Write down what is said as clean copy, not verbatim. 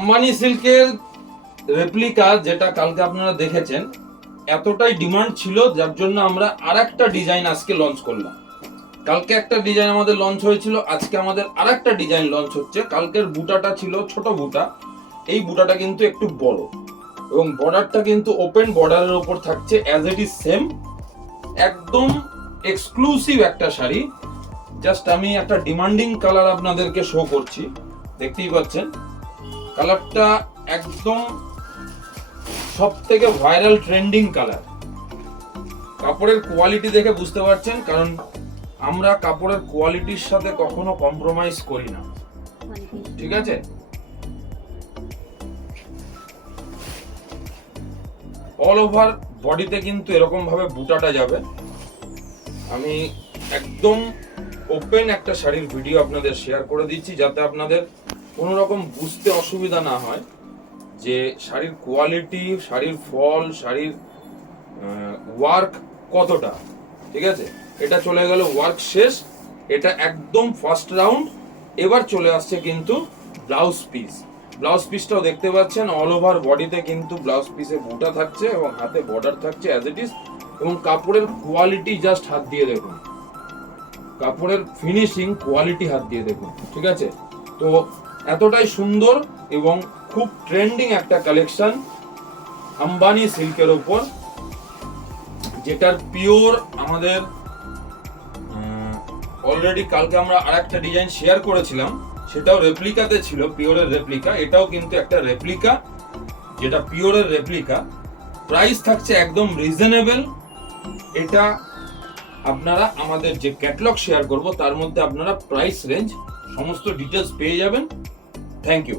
আম্বানি সিল্কের রেপ্লিকা যেটা কালকে আপনারা দেখেছেন, এতটাই ডিমান্ড ছিল যার জন্য আমরা আরেকটা ডিজাইন আজকে লঞ্চ করলাম। কালকে একটা ডিজাইন আমাদের লঞ্চ হয়েছিল, আজকে আমাদের আরেকটা ডিজাইন লঞ্চ হচ্ছে। কালকের বুটাটা ছিল ছোট বুটা, এই বুটাটা কিন্তু একটু বড় এবং বর্ডারটা কিন্তু ওপেন বর্ডারের উপর থাকছে অ্যাজ ইট ইজ সেম। একদম এক্সক্লুসিভ একটা শাড়ি। জাস্ট আমি একটা ডিমান্ডিং কালার আপনাদেরকে শো করছি, দেখতেই পাচ্ছেন কালারটা একদম সব থেকে ভাইরাল ট্রেন্ডিং কালার। কাপড়ের কোয়ালিটি দেখে বুঝতে পারছেন, কারণ আমরা কাপড়ের কোয়ালিটির সাথে কখনো কম্প্রোমাইজ করি না, ঠিক আছে। অল ওভার বডিতে কিন্তু এরকম ভাবে বুটাটা যাবে। আমি একদম ওপেন একটা শাড়ির ভিডিও আপনাদের শেয়ার করে দিচ্ছি, যাতে আপনাদের কোনো রকম বুঝতে অসুবিধা না হয় যে শাড়ির কোয়ালিটি, শাড়ির ফল, শাড়ির ওয়ার্ক কতটা, ঠিক আছে। এটা চলে গেল ওয়ার্ক শেষ, এটা একদম ফার্স্ট রাউন্ড। এবার চলে আসছে কিন্তু ব্লাউজ পিস। ব্লাউজ পিসটাও দেখতে পাচ্ছেন, অল ওভার বডিতে কিন্তু ব্লাউজ পিসে বুটা থাকছে এবং হাতে বর্ডার থাকছে অ্যাজ ইট ইজ। এবং কাপড়ের কোয়ালিটি জাস্ট হাত দিয়ে দেখুন, কাপড়ের ফিনিশিং কোয়ালিটি হাত দিয়ে দেখুন, ঠিক আছে। তো এতটাই সুন্দর এবং খুব ট্রেন্ডিং একটা কালেকশন আম্বানি সিল্কের উপর, যেটার পিওর আমাদের অলরেডি কালকে আমরা আরেকটা ডিজাইন শেয়ার করেছিলাম, সেটাও রেপ্লিকাতে ছিল, পিওরের রেপ্লিকা। এটাও কিন্তু একটা রেপ্লিকা, যেটা পিওরের রেপ্লিকা। প্রাইস থাকছে একদম রিজনেবল। এটা আপনারা আমাদের যে ক্যাটালগ শেয়ার করব তার মধ্যে আপনারা প্রাইস রেঞ্জ সমস্ত ডিটেলস পেয়ে যাবেন। Thank you.